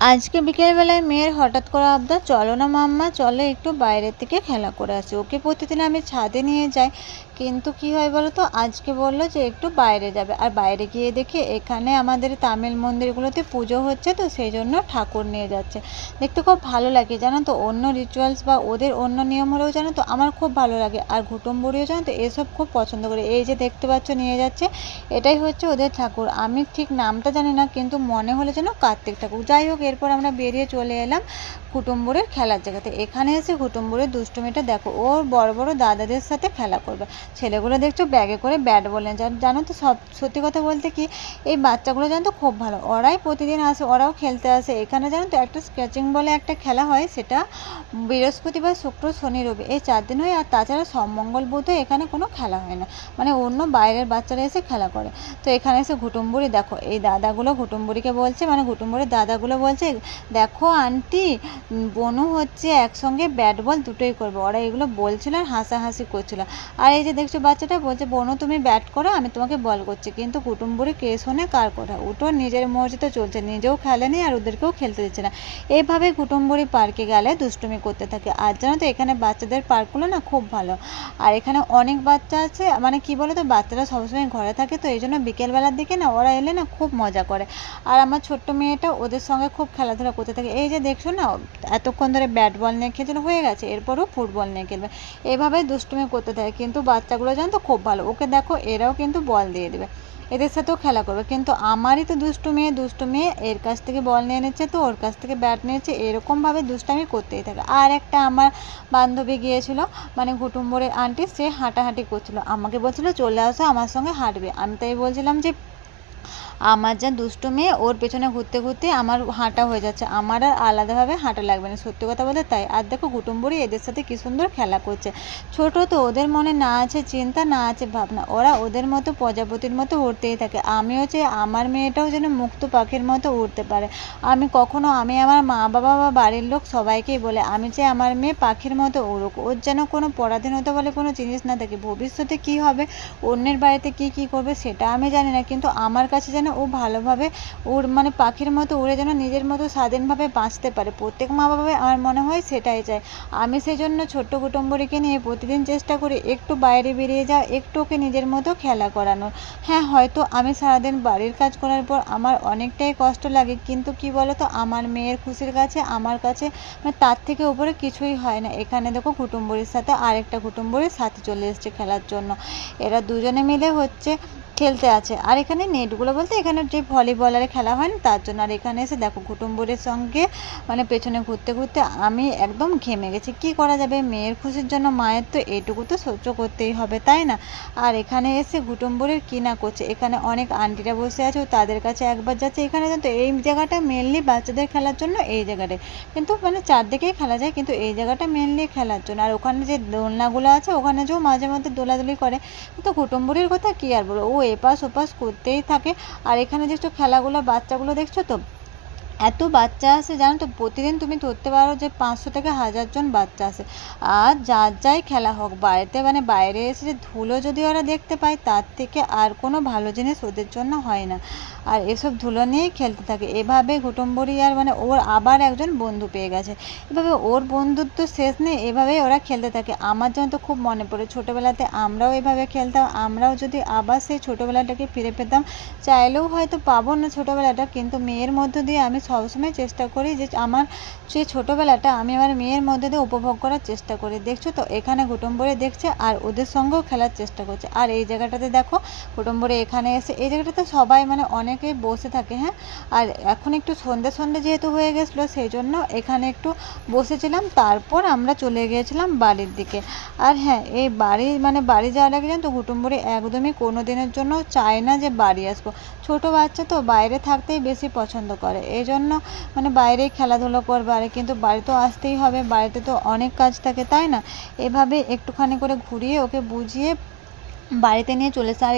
আজকে বিকেলবেলায় মেয়ের হঠাৎ করে আবদার, চলো না মাম্মা, চলো একটু বাইরের থেকে খেলা করে আসি। ওকে প্রতিদিন আমি ছাদে নিয়ে যাই, কিন্তু কি হয় বলো তো, আজকে বললো যে একটু বাইরে যাবে। আর বাইরে গিয়ে দেখি এখানে আমাদের তামিল মন্দিরগুলোতে পুজো হচ্ছে, তো সেই জন্য ঠাকুর নিয়ে যাচ্ছে। দেখতে খুব ভালো লাগে জানো তো, অন্য রিচুয়ালস বা ওদের অন্য নিয়ম হলেও জানো তো আমার খুব ভালো লাগে। আর ঘুটুম বুড়িও জানো তো এসব খুব পছন্দ করে। এই যে দেখতে পাচ্ছ নিয়ে যাচ্ছে, এটাই হচ্ছে ওদের ঠাকুর। আমি ঠিক নামটা জানি না, কিন্তু মনে হলো যেন কার্তিক ঠাকুর। যাই হোক, এরপর আমরা বেরিয়ে চলে এলাম কুটুম্বুরের খেলার জায়গাতে। এখানে এসে কুটুম্বুরের দুষ্টুমিটা দেখো, ওর বড় বড় দাদাদের সাথে খেলা করবে। ছেলেগুলো দেখছো ব্যাগে করে ব্যাট বলে, জানো তো সত্যি কথা বলতে কি, এই বাচ্চাগুলো জানো তো খুব ভালো, ওরাই প্রতিদিন আসে, ওরাও খেলতে আসে এখানে। জানো তো একটা স্কেচিং বলে একটা খেলা হয়, সেটা বৃহস্পতিবার, শুক্র, শনি, রবি এই 4 দিন হয়। আর তাছাড়া সব মঙ্গল বুধে এখানে কোনো খেলা হয় না, মানে অন্য বাইরের বাচ্চারা এসে খেলা করে। তো এখানে এসে ঘুটুম্বুরি দেখো, এই দাদাগুলো ঘুটুম্বুরিকে বলছে, মানে ঘুটুম্বুরির দাদাগুলো বলছে, দেখো আন্টি, বনু হচ্ছে একসঙ্গে ব্যাট বল দুটোই করবে। ওরা এগুলো বলছিল আর হাসাহাসি করছিল। আর এই যে দেখছো বাচ্চাটা বলছে, বনু তুমি ব্যাট করো, আমি তোমাকে বল করছি। কিন্তু কুটুম্বুরি কে শোনে কার কথা, ওটো নিজের মর্জিতে চলছে, নিজেও খেলেনি আর ওদেরকেও খেলতে দিচ্ছে না। এইভাবে কুটুম্বুরি পার্কে গেলে দুষ্টুমি করতে থাকে। আর জানো তো এখানে বাচ্চাদের পার্কগুলো না খুব ভালো। আর এখানে অনেক বাচ্চা আছে, মানে কি বলো তো, বাচ্চারা সবসময় ঘরে থাকে, তো এই জন্য বিকেলবেলার দিকে না ওরা এলে না খুব মজা করে। আর আমার ছোট্ট মেয়েটা ওদের সঙ্গে খুব খেলাধুলা করতে থাকে। এই যে দেখছো না, এতক্ষণ ধরে ব্যাট বল নিয়ে খেলছিল, হয়ে গেছে, এরপরও ফুটবল নিয়ে খেলবে। এইভাবেই দুষ্টুমি করতে থাকে। কিন্তু বাচ্চাগুলো জানো তো খুব ভালো, ওকে দেখো এরাও কিন্তু বল দিয়ে দেবে, এদের সাথেও খেলা করবে। কিন্তু আমারই তো দুষ্টু মেয়ে এর কাছ থেকে বল নিয়ে নিচ্ছে, তো ওর কাছ থেকে ব্যাট নিয়েছে, এরকমভাবে দুষ্টামি করতেই থাকে। আর একটা আমার বান্ধবী গিয়েছিল, মানে কুটুম্বরের আন্টি, সে হাঁটাহাঁটি করছিল, আমাকে বলছিল চলে আসো আমার সঙ্গে হাঁটবে। আমি তাই বলছিলাম যে আমার যা দুষ্টু মেয়ে, ওর পেছনে ঘুরতে ঘুরতে আমার হাঁটা হয়ে যাচ্ছে, আমার আর আলাদাভাবে হাঁটা লাগবে না, সত্যি কথা বলতে তাই। আর দেখো কুটুম্বুরি এদের সাথে কি সুন্দর খেলা করছে। ছোট তো, ওদের মনে না আছে চিন্তা, না আছে ভাবনা, ওরা ওদের মতো প্রজাপতির মতো উড়তেই থাকে। আমিও চাই আমার মেয়েটাও যেন মুক্ত পাখির মতো উড়তে পারে। আমি আমার মা বাবা বা বাড়ির লোক সবাইকেই বলে, আমি চাই আমার মেয়ে পাখির মতো উড়ুক, ওর যেন কোনো পরাধীনতা বলে কোনো জিনিস না থাকে। ভবিষ্যতে কি হবে, অন্যের বাড়িতে কি কি করবে সেটা আমি জানি না, কিন্তু আমার কাছে যেন ও ভালোভাবে মানে পাখির মতো উড়ে যেন নিজের মতো স্বাধীনভাবে বাঁচতে পারে। প্রত্যেক মা বাবা আমার মনে হয় সেটাই চায়। আমি সেই জন্য ছোট্ট কুটুম্বরিকে নিয়ে প্রতিদিন চেষ্টা করি একটু বাইরে বেরিয়ে যাওয়া, একটু ওকে নিজের মতো খেলা করানোর। হ্যাঁ, হয়তো আমি সারাদিন বাড়ির কাজ করার পর আমার অনেকটাই কষ্ট লাগে, কিন্তু কি বলতো, আমার মেয়ের খুশির কাছে আমার কাছে মানে তার থেকে উপরে কিছুই হয় না। এখানে দেখো কুটুম্বরির সাথে আরেকটা কুটুম্বরির সাথে চলে এসছে খেলার জন্য। এরা দুজনে মিলে হচ্ছে খেলতে আছে। আর এখানে নেটগুলো বলতে এখানে যে ভলিবলের খেলা হয় না তার জন্য। আর এখানে এসে দেখো কুটুম্বরের সঙ্গে মানে পেছনে ঘুরতে ঘুরতে আমি একদম ঘেমে গেছি। কি করা যাবে, মেয়ের খুশির জন্য মায়ের তো এইটুকু তো সহ্য করতেই হবে, তাই না? আর এখানে এসে কুটুম্বরের কি না করছে, এখানে অনেক আন্টিরা বসে আছে, তাদের কাছে একবার যাচ্ছে। এখানে কিন্তু এই জায়গাটা মেনলি বাচ্চাদের খেলার জন্য, এই জায়গাটায় কিন্তু মানে চারদিকেই খেলা যায়, কিন্তু এই জায়গাটা মেনলি খেলার জন্য। আর ওখানে যে দোলনাগুলো আছে, ওখানে যেও মাঝে মধ্যে দোলাদুলি করে। তো কুটুম্বুরির কথা কি আর বলবো, ও এপাশ ওপাশ করতেই থাকে। আর এখানে দেখছো খেলাগুলো, বাচ্চাগুলো দেখছো তো, এত বাচ্চা আসে জানো তো, প্রতিদিন তুমি ধরতে পারো যে 500 থেকে 1000 জন বাচ্চা আসে। আর যার যাই খেলা হোক, বাড়িতে মানে বাইরে এসে যে ধুলো যদি ওরা দেখতে পায়, তার থেকে আর কোনো ভালো জিনিস ওদের জন্য হয় না। আর এসব ধুলো নিয়েই খেলতে থাকে। এভাবে কুটুম্বরি আর মানে ওর আবার একজন বন্ধু পেয়ে গেছে, এভাবে ওর বন্ধুত্ব শেষ নেই, এভাবেই ওরা খেলতে থাকে। আমার যেন তো খুব মনে পড়ে ছোটোবেলাতে আমরাও এভাবে খেলতাম, আমরাও যদি আবার সেই ছোটোবেলাটাকে ফিরে পেতাম, চাইলেও হয়তো পাবো না ছোটোবেলাটা, কিন্তু মেয়ের মধ্য দিয়ে আমি সবসময় চেষ্টা করি যে আমার সেই ছোটোবেলাটা আমি আমার মেয়ের মধ্যে দিয়ে উপভোগ করার চেষ্টা করি। দেখছো তো এখানে কুটুম্বরে দেখছে আর ওদের সঙ্গেও খেলার চেষ্টা করছে। আর এই জায়গাটাতে দেখো কুটুম্বরে এখানে এসে, এই জায়গাটাতে সবাই মানে অনেকেই বসে থাকে। হ্যাঁ, আর এখন একটু সন্ধে সন্ধে যেহেতু হয়ে গেছিলো, সেই জন্য এখানে একটু বসেছিলাম, তারপর আমরা চলে গিয়েছিলাম বাড়ির দিকে। আর হ্যাঁ, এই বাড়ি যাওয়ার আগে জানো তো, কুটুম্বরে একদমই কোনো দিনের জন্য চায় না যে বাড়ি আসবো। ছোট বাচ্চা তো বাইরে থাকতেই বেশি পছন্দ করে, এই জন্য মানে বাইরেই খেলাধুলো করবে। আর কিন্তু বাড়ি তো আসতেই হবে, বাড়িতে তো অনেক কাজ থাকে, তাই না? এভাবে একটুখানি করে ঘুরিয়ে ওকে বুঝিয়ে বাড়িতে নিয়ে চলে এসে, আর